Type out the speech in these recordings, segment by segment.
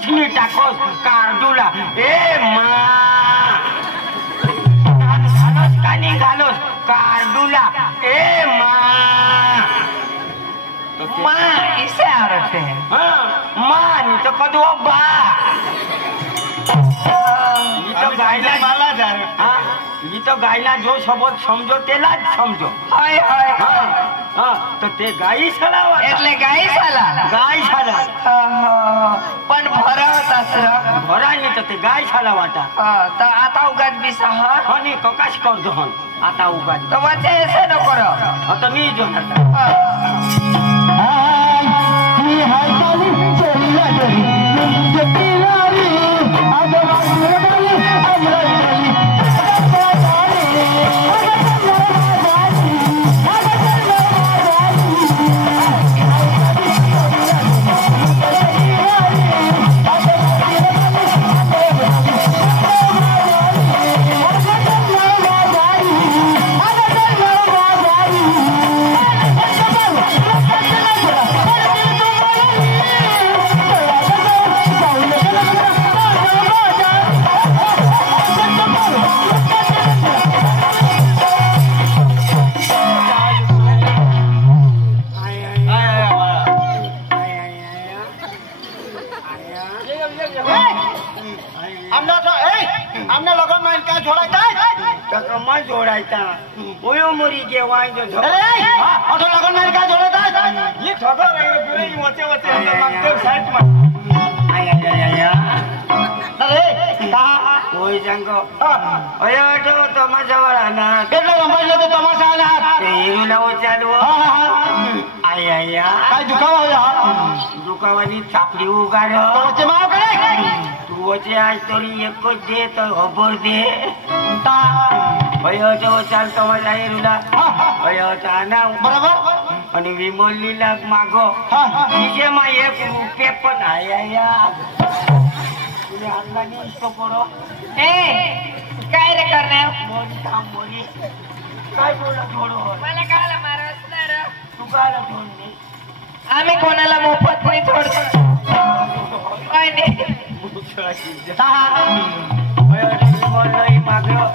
tacos कारडूला ए मा घालोस का नाही घालोस कारडूला ए मा इसे औरत है मां तो कदो बा तो गायला मला जा तो गायला जो शब्द समजो तेला ज समजो हाय हाय तो ते गाई सलावा એટલે ગાય સાલા पण भरा होता सर भरा नाही तर ते गाय साला वाटा तर आता उगाच बी सहा आणि ककाश करतो हन आता उगाच तर वाचे असे न करो आता मी जो दुकावानी चापडी उगाड तू आज तरी एक दे तो खबर दे चाल तुम्हाला रुला ना बरोबर आणि विमोली लाग मागो तिचे मा एक रुपये पण आहे पडो काय रे करणे मोली काय बोला थोडं मला काला मारसणार तू काला थोडली आम्ही कोणाला मोफत नाही सोडतो काय नाही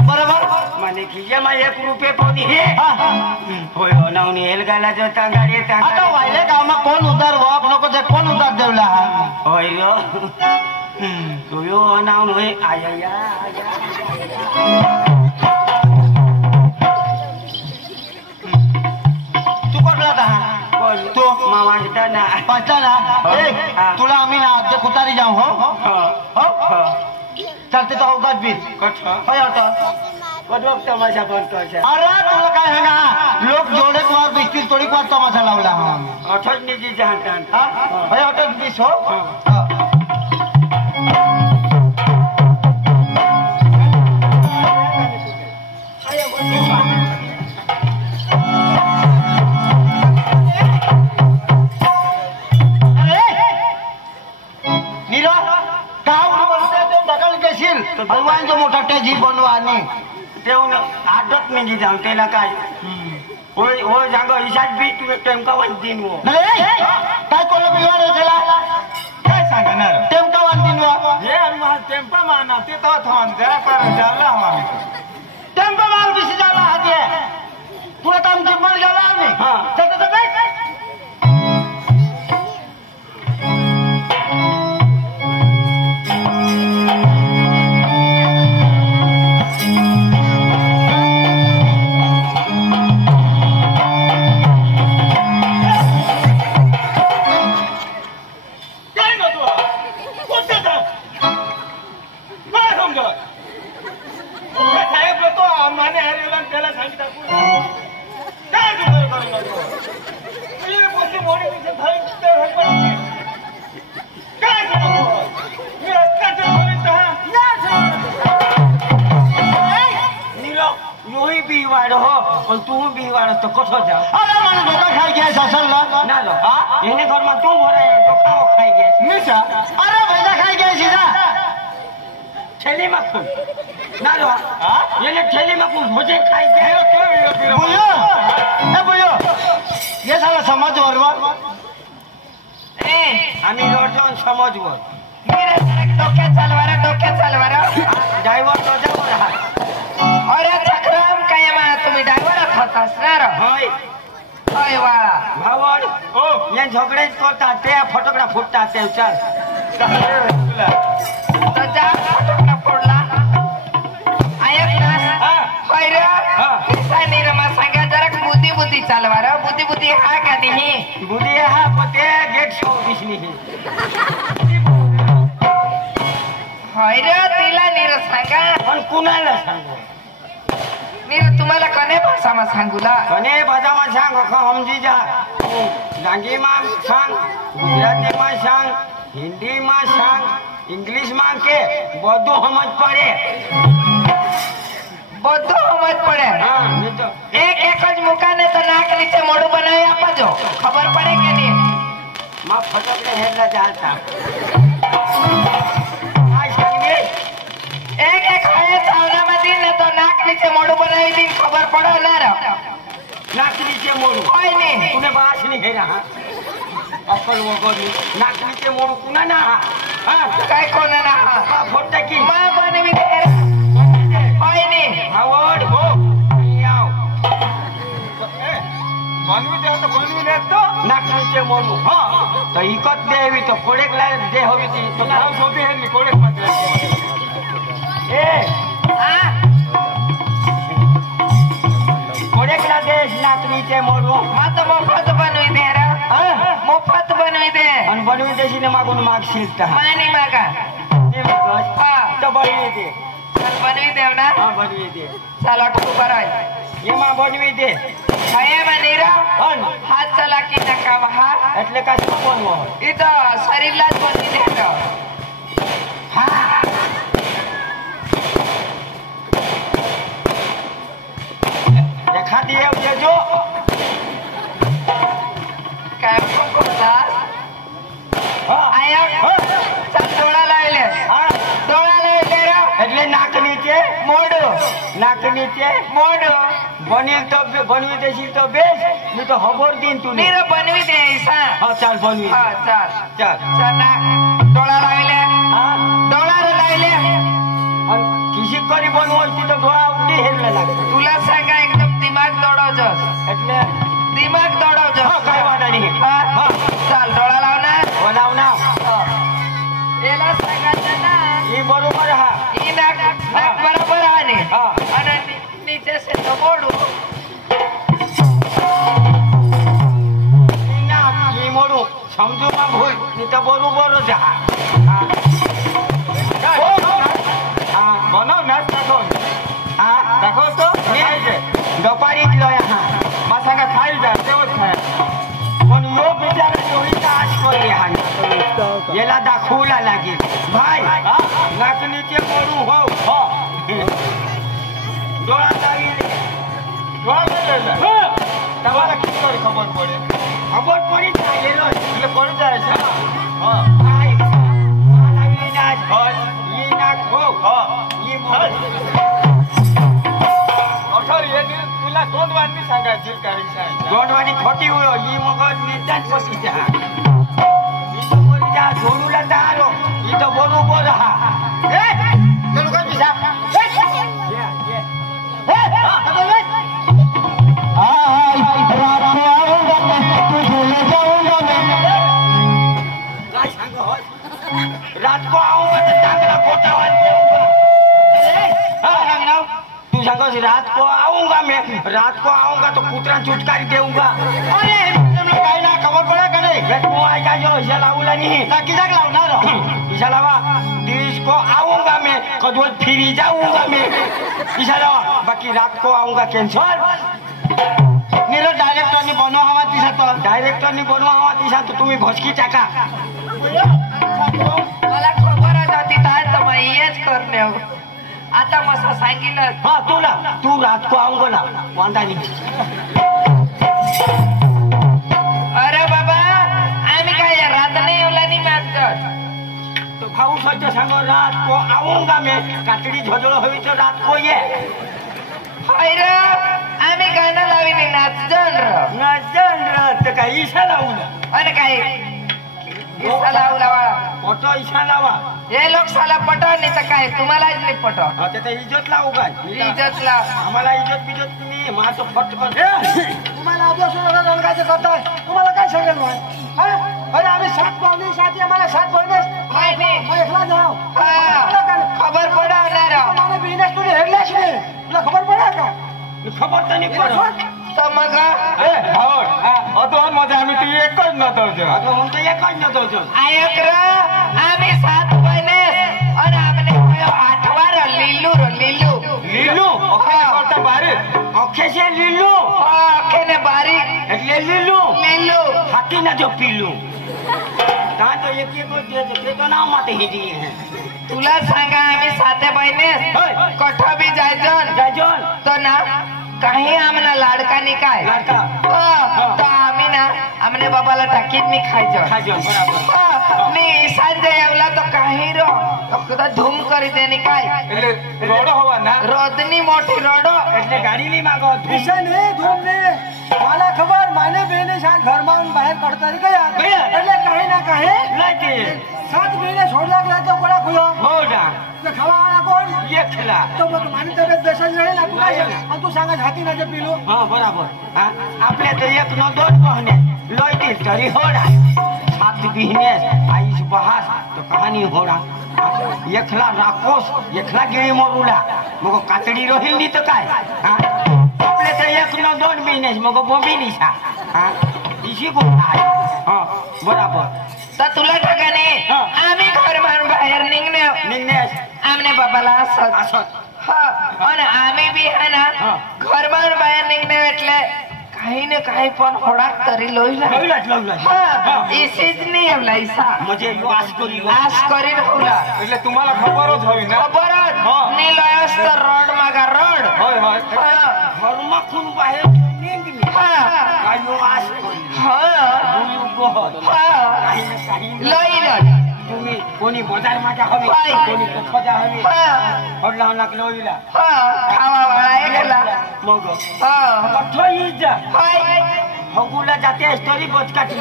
बरोबर माने खिजे मा एक रुपये पोनी हे होय नावनी हेलगाला जोता गाडी आता वायले गावमा कोण उधार वाप नको जे कोण उधार देवला होय ग तू यो नाव होय आया तू कोणला ता तू मामांचा ना पाचाला तुला आम्ही ना आज कुतारी जाऊ हो चालते तो उगाच बीज होय आता बदवक तमाशा बनतो अरे तुला काय सांगा लोक जोडे वार बिस्तील थोडी वार तमाशा लावला अठच निजी जाणता होय अठच बीस हो भगवान जो मोठा टेजी बनवा आणि तेवून आदत म्हणजे जाऊ त्याला काय होय होय सांग इशात बी तुम्ही टेमका वांतीन वो काय कोण बिवार त्याला काय सांगणार टेमका वांतीन वो हे मा टेम्पा माना ते तो थोन जरा पर जाला हम टेम्पा मार बिस जाला हाते पुरा काम जिम्मल जाला आम्ही हां चल चल तू बी वाढ तो कसो जा अरे मला डोका खाई गया सरला ना लो येने घर में तू भरे डोका खाई गया मिसा अरे भैया खाई गया सीधा ठेली में खून ना लो येने ठेली में खून मुझे खाई गया बोलो ए बोलो ये साला समझ वरवा ए आम्ही रोडला समझ वर डोक्यात चालवा ड्रायव्हर तुझ्यावर हा अरे चक्रम काय मा तुम्ही ड्रायव्हरच होत असणार होय होय वा भावड हो या झगडे करतात ते फटोकडा फुटतात ते चल तर जा फटोकडा फोडला ऐक ना होय रे किसा निरमा सांगा जरा बुद्धी चालवा रे बुद्धी हा का नाही बुद्धी हा पते गेट शो दिसली होय रे तिला निर सांगा पण कुणाला सांगू निर तुम्हाला कने भाषामा सांगूला कने भाषामा सांग समजी जा डांगी मा सांग गुजराती मा सांग हिंदी मा सांग इंग्लिश मा के બધું સમજ પડે બધું સમજ પડે હા ની તો એક જ મુકાને તો નાક નીચે મોઢું બનાવી આપજો ખબર પડે કે નહીં માં ફટકને હેડલા ચાલતા આ સંગે એક ખાય સાવનામાં દી ને તો નાક નીચે મોઢું બનાવી દી ખબર પડે ના રે નાક નીચે મોઢું કોઈ નહીં તુને બાસ નહીં હેરા હા અકલ વગરની નાક નીચે મોઢું કુના ના હા કઈ કોને ના આ ફોટા કી માં બનવી દે કોઈ નહીં આવડ હો આવ બનવી દે તો બનવી લે તો નાક નીચે મોઢું હા તો ઈકત દે એવી તો કોડેક લાય દે હોવી તી તો નાવ સોપી હેની કોડેક માં એ હા કોડેક લા દે નાક નીચે મોઢું માં તો મફત બનવી દે રે હા મફત બનવી દે અને બનવી દેશીને માગુન માગ શીલતા માની માગા એમ કર હા તો બનવી દે બનવી દેવ ના હા બનવી દે ચાલો ઠુક બરાય એમાં બનવી દે ખાય માં નીરા અન હાથ ચલાકી ના કામ હા એટલે કા શું બનવો ઈ તો શરીરલા જ બની દે તો હા દેખા દે એવું દેજો काय कोणता હા आया હા चल डोळा लावले હા डोळा लावले रे એટલે નાક નીચે मोडू નાક નીચे मोडू બની તો બનવી દેશી તો બેસ નહીં તો ખબર દીન તું नीर बनवी दे ऐसा હા ચાલ બનવી हा चल ચાલ चल ना डोळा लावले હા डोळा लावले અને કિસી કરી બનવું હોય તો ડોળા ઉડી હેરલે લાગે तुला सांगा एकदम दिमाग दौडवजस એટલે दिमाग दौडवजस હા કઈ વાંધો નહીં हा હા चल डोळा लाव ना બનાવ ના एला सांगायचं ना એ બરોબર હા ई नाक नाक बरोबर आहे હા आणि नीचे से तो मोडू ઈ ના ઈ મોડું સમજુ માં ભૂલ નહીં તો બરોબર જ હા હા બનાવ નાચ નાખો હા રાખો તો ગપારી જ લો હા માથા가 ખાઈ જાય તેવો જ થાય પણ યો બિચારા ચોરીના આજ કરી હા એલા દાખુલા લાગી ભાઈ નાક નીચે મોડું હોવ ડોળા લાવી તમારે શું કરી ખબર પડે ખબર પડી જાય એલો એટલે પડી જાય છે ભાઈ લાવી નાચ ઈ નાક હોવ ઈ મોડ દોડવાની ખોટી હોય ઈ મગજ નેતા જ પસી જા ઈ તો બોલી જા જોડું લેતા હાલો ઈ તો બોલું બોલ હા એ ચલો કઈ બીજા रात को आऊंगा तो टांगना कोटा तू सांगो रात को आऊंगा मैं रात को आऊंगा तो कुतरा चुटकारी देऊंगा अरे तुमने काही ना खबर पड़ा करे तू आ जाओ इसा लावला नहीं ताकि जाग लावणार इसा लावा दिस को आऊंगा मैं कदवत फिरी जाऊंगा मैं इसा लावा बाकी रात को आऊंगा कैंसल निरो डायरेक्टर नि बनवा हवा तिसा तो डायरेक्टर नि बनवा हवा तिसा तो तुम्ही भोसकी टाका मला खबरच होती काय तर मग हेच करणे आता मस्त सांगितलं हाँ तू ना तू रात को आऊंगा ना वांदा नहीं अरे बाबा आम्ही काय रात नाही येवला नाही मागत तो भाऊ सच सांगो रात को आऊंगा मैं कातडी झोजळो होई तो रात को ये हाय रे आम्ही गाणं लावीने नाचजन र नजन रात काय ईशा लावला आणि काय दिसा लावला फोटो इच्छा लावा हे लोक साला पटव नाही तर काय तुम्हालाच नाही पटव हा ते इज्जत लावू काय इज्जतला आम्हाला इज्जत बिजत नाही माझं फटकन तुम्हाला अभ्यासून रंगाचं करताय तुम्हाला काय सांगेल मग अरे आम्ही 7 पाहुणे 7 आम्हाला 7 बहिणी नाही नाही एकला जाओ खबर पडवणार मला बिझनेस तुझे हेडलाच नाही तुला खबर पडा का खबर तर नाही पडत तर मग अतो मध्ये आम्ही ती एकच नव्हतो आता म्हणतो एकच नव्हतो ऐक र आम्ही 7 बहिणी आणि आम्ही 8वा लिल्लू લીલું ઓકે કરતા બારી ઓકે છે લીલું ઓકે ને બારીક એટલે લીલું હાથી ના જો પીલું તા તો એક દે તો નામ માટે હિજી હે तुला सांगा आम्ही 7 बहिणी कठा बी जायजन तो ना काही आमना लाडका नाही काय लाडका तो आम्ही ना आमने बाबाला टाकीत मी खायचो बराबर मी सांजे येवला तो काही रो तो धूम કરી દેની काय એટલે રોડો હોવા ના રોદની મોટી રોડો એટલે ગાડી ની માંગો વિષય ને ધૂમ ને मला खबर माने बहिणी शाळेत घर मारून बाहेर पडता रे गया એટલે काही ना काही લાગે 7 बहिणी सोडला गेला तो कोणा खुलो होडा तो खावावाला कोण एकला तो मग माने तब्येत बेसाज राहील ना तू काय आणि तू सांगा हाती ना जे पिलो हा बराबर हा आपल्या तरी एक न दोन पाहुणे लोयतील तरी होडा 7 बिझनेस आईस बहास तो कहाणी होडा एकला राकोस एकला गिळी मोरूला मग कातडी रोहिल नी तर काय हा आपले तर एक न दोन बिझनेस मग बोंबी निशा हा इशी कोण आहे हा बराबर तर तुला ठिकाणी आम्ही घर मारून बाहेर निघण्यास आमने बाबाला असत असत हा आणि आम्ही बी आहे ना घर मारून बाहेर निघणे એટલે काही ना काही पण होडा तरी लोईला हा इसेच नाही एवला इसा म्हणजे आस करी होला એટલે तुम्हाला खबरच होई ना खबरच नी लयस तर रोड मागा रोड होय होय घरमा खून बाहेर निघली हा कायो आस करी हा काही ना काही लोईला तुम्ही कोणी बाजार माझ्या हवी कोणी कथा हवी होडला होणार लोईला खावा वाळा एकला मग हा कठो इजा हाय हगुला जाते स्टोरी बोचकाटी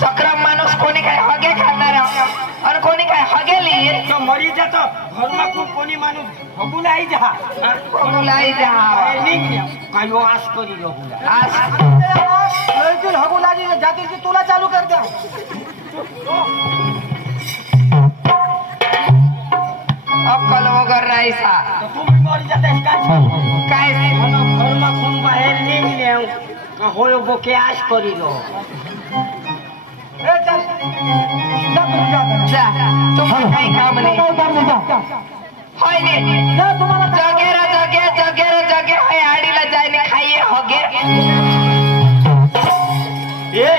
चक्रम माणूस कोणी काय हगे खाणार आणि कोणी काय हगेली तो मरी जातो घरमा खूप कोणी माणूस हगुला आई जा कोणालाही जा कायो आस करी हगुला आज लयतील हगुलाजी जातील की तुला चालू कर द्या अक्कल वगैरे नाही सा तुम्ही मरी जातेस काय काय घरमा खूप बाहेर निघले होय बोके आस करी ए चल जा तुम्ही जा जा तुम्हाला काही काम नाही होय ने जा तुम्हाला जगे हाय आडीला जायने खाइए हगे ए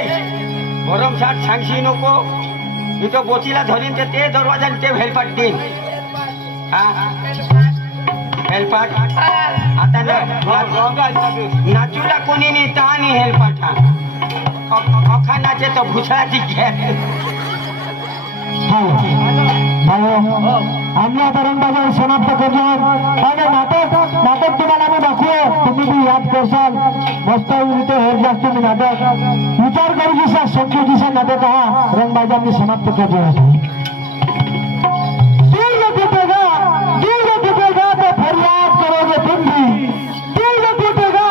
भरमसाठ सांगशी नको इथं बोचीला धरीन ते दरवाजाने ते हेलपाट देईन हा हेलपाट आता नाचूला कोणी नाही तानी हेलपाट हा अखा नाचे तो भुसळाची घ्या आम्ही आता रंगबाजार समाप्त करतो आणि नाटक तुम्हाला आम्ही दाखवू तुम्ही बी याद करसाल मस्त इथे हेर जास्त मी नाटक विचार करू दिसा शक्य दिसा नाटक हा रंगबाजार मी समाप्त करतो दिल टूटेगा तो फरियाद करोगे तुम भी दिल टूटेगा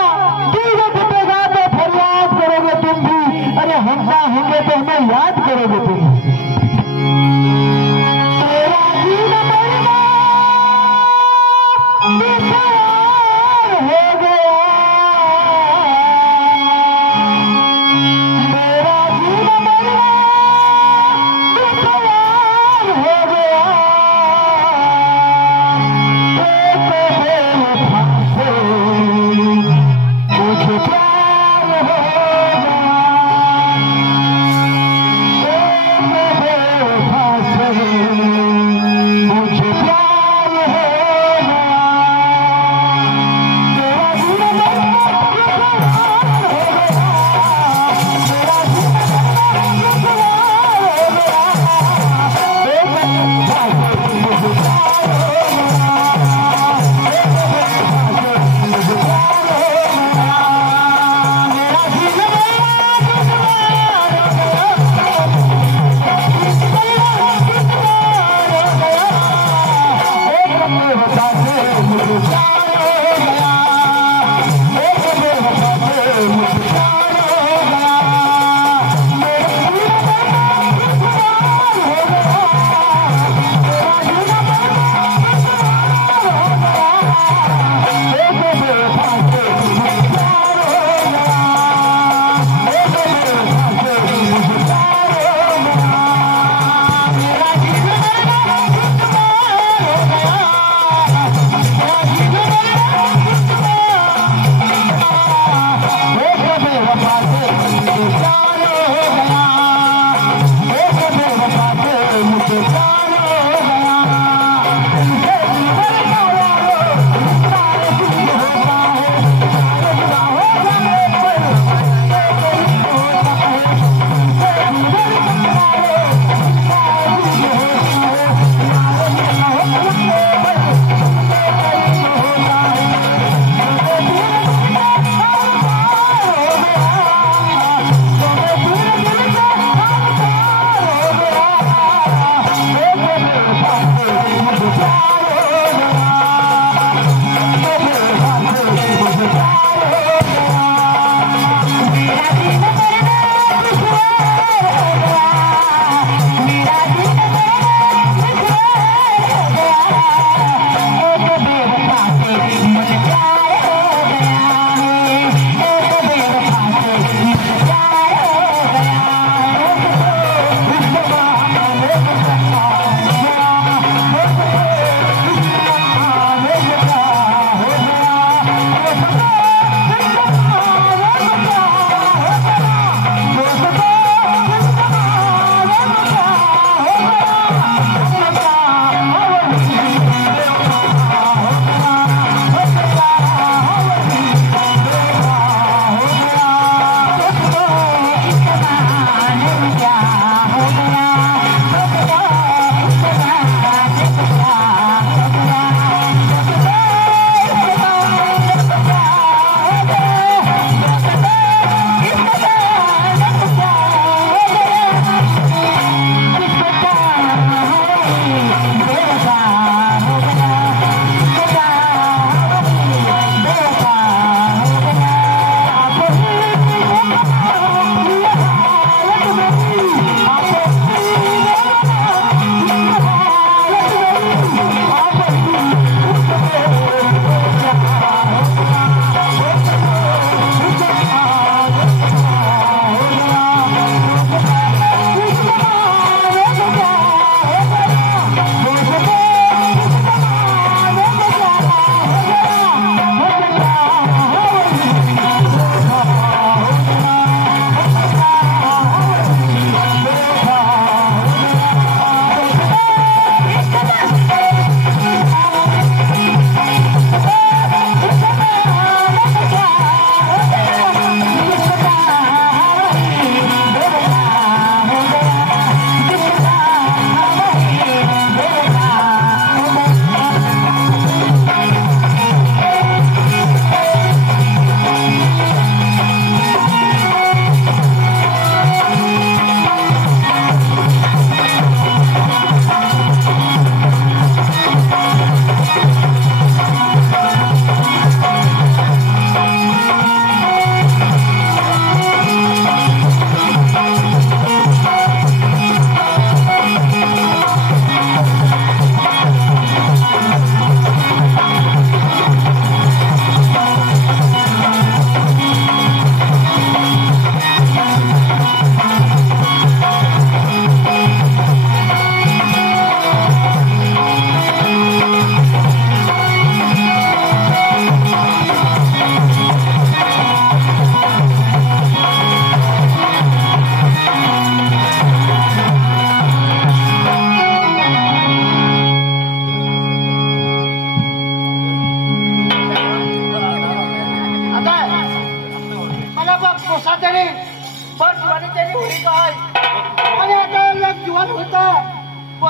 तो फरियाद करोगे तुम भी अरे हम ना होंगे तो हमें याद करोगे तुम मेरा जीवन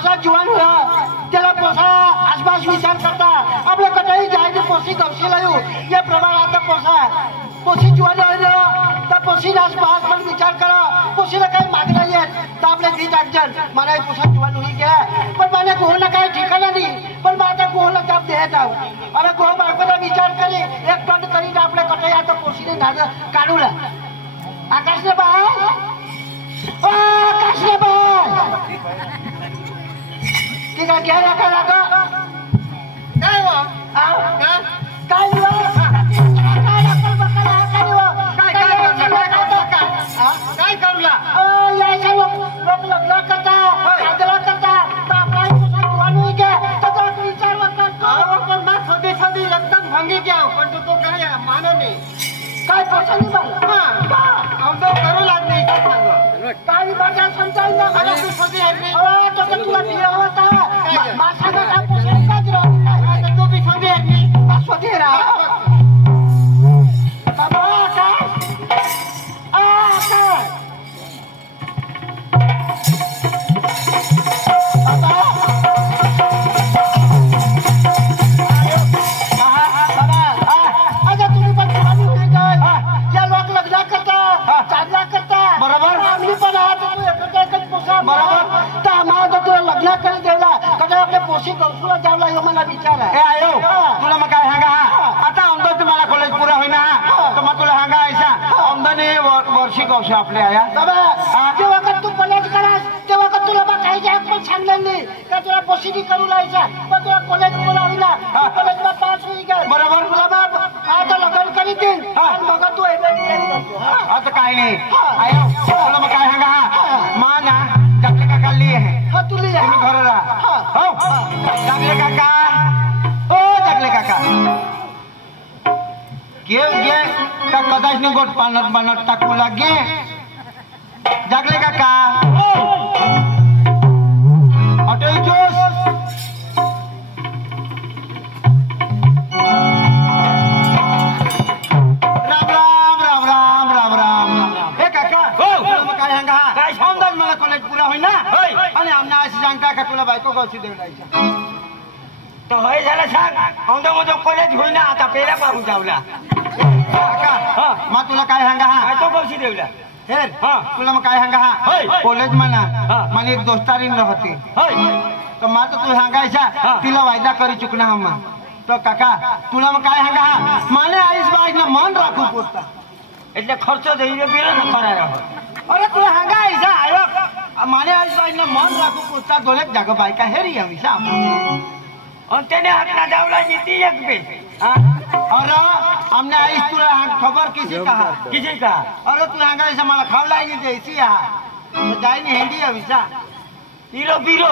पोसा जुवान हुआ त्याला पोसा आसपास विचार करता आपल्या कटाई जायचे पोसी गवशी लायू या प्रमाण आता पोसी जुवान राहिलं तर पोसी आसपास पण विचार करा पोसीला काही मागणं येत तर आपल्या घरी जागजन मला पोसा जुवान होई घ्या पण मला गोहला काही ठिकाणा नाही पण माझा गोहला ताप देत आहो अरे गोह बायकोचा विचार करे एक टन करीन आपल्या कटाई आता पोसीने नाग काढूला आकाशने बाय आकाशने बाय ठीक आहे घ्या नका नका काय हो काय काय करूला यायचा लोक लग्न करता आदला करता तर आपला त्याचा विचार पण मग सदी सदी एकदम भंगी घ्या पण तो काय मानव नाही काय पसंत मला करू लागले काय सांग काय माझ्या समजाल ना मला तू सदी आहे तो तुला फिर होता मासा का पसंत का जरा तो भी सदी आहे सदी राहा बाबा पोशी गौसूला जावला यो मला विचार आहे आयो तुला मग काय सांगा आता आमदार तुम्हाला कॉलेज पुरा होईना तर मग तुला सांगा ऐसा आमदाने वर्षी गौशी आपले आया बाबा जेव्हा का तू कॉलेज करास तेव्हा का तुला मग काही जाग पण सांगलं नाही का तुला पोशीनी करू लायचा पण तुला कॉलेज पुरा होईना कॉलेजला पास होई गे बरोबर तुला मग आता लग्न करी देईन आणि मग तू आता काही नाही आयो तुला मग काय सांगा मा ना जगले काका लिए है हा तू लिए तुम्ही घर राहा हो जगले काका ओ जगले काका गे का कदाच नाही गोट पानत बनत टाकू लागे जगले काका हॉटेल जोश राम राम राम राम राम राम हे काका हो काय सांगा काय समजाच मला कॉलेज पुरा होईना आणि आमना अशी सांगता का तुला बायको गौशी देवलायचा तो होय झाला सांग औंदा मग कॉलेज होईना आता पहिला पाहून जावला काका मग तुला काय सांगा बायको गौशी देवला हे तुला मग काय सांगा कॉलेज म्हणा मला एक दोस्तारीन होती तर माझं तुला सांगायचा तिला वायदा करी चुकना हम तो काका तुला मग काय सांगा माने आईस बाईक मन राखू पोचता એટલે ખર્ચો જઈને પીરે ન કરાયો અરે તું હાંગા આઈસા આયો માને આઈસ બાઈને મન રાખું પૂછતા દોલેક જાગો બાઈ કા હેરી આવીસા અને તેને હાકના દાવલા જીતી એક બે हां अरे हमने आईस तुला खबर किसी का अरे तू हांगा आईसा मला खावला नाही देसी हा तो जाई नि हेंडी आवीसा हीरो बीरो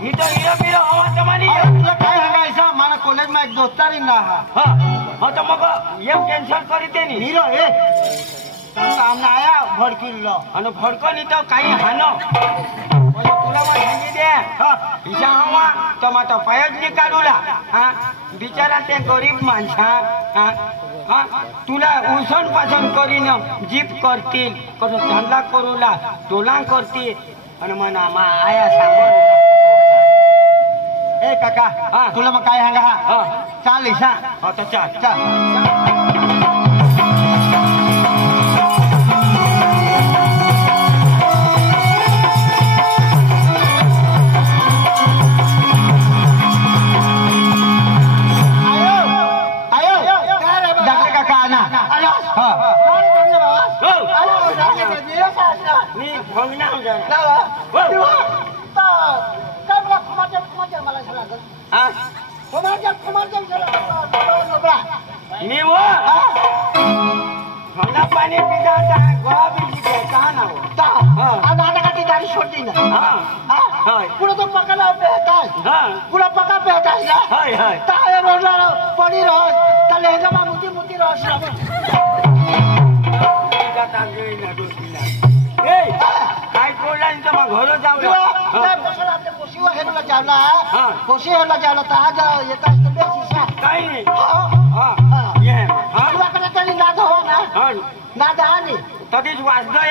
ही तो हीरो बीरो हवा तमानी तुला काय हांगा आईसा मला कॉलेज में एक दोस्तारी ना हां हाँ तो मग ये कैंसल करी देनी हीरो ए सामने आया भडकिल्लो आणि भडकनी तो काही हानो तुला मग सांगी दे हिशा हवा तो मग तो पायच निकालूला हा बिचारा ते गरीब माणसा हा तुला उसण पासन करीन जीप करतील कसं चांगला करूला तोला करतील आणि मग आया सांगून ए काका तुला मग काय सांगा चाल ईशा तो चाल चाल पानी पिता पुढे तो पकाला पुढे पका पेहता रोडला पडी रह त्या लेहंगा मुती मुती काय कोल्ड मग घर जाऊ कोशी हेला जावला तर आज येतात काही नाही तुला कडे तरी नाद हवा ना नाद आली तरीच वाजलं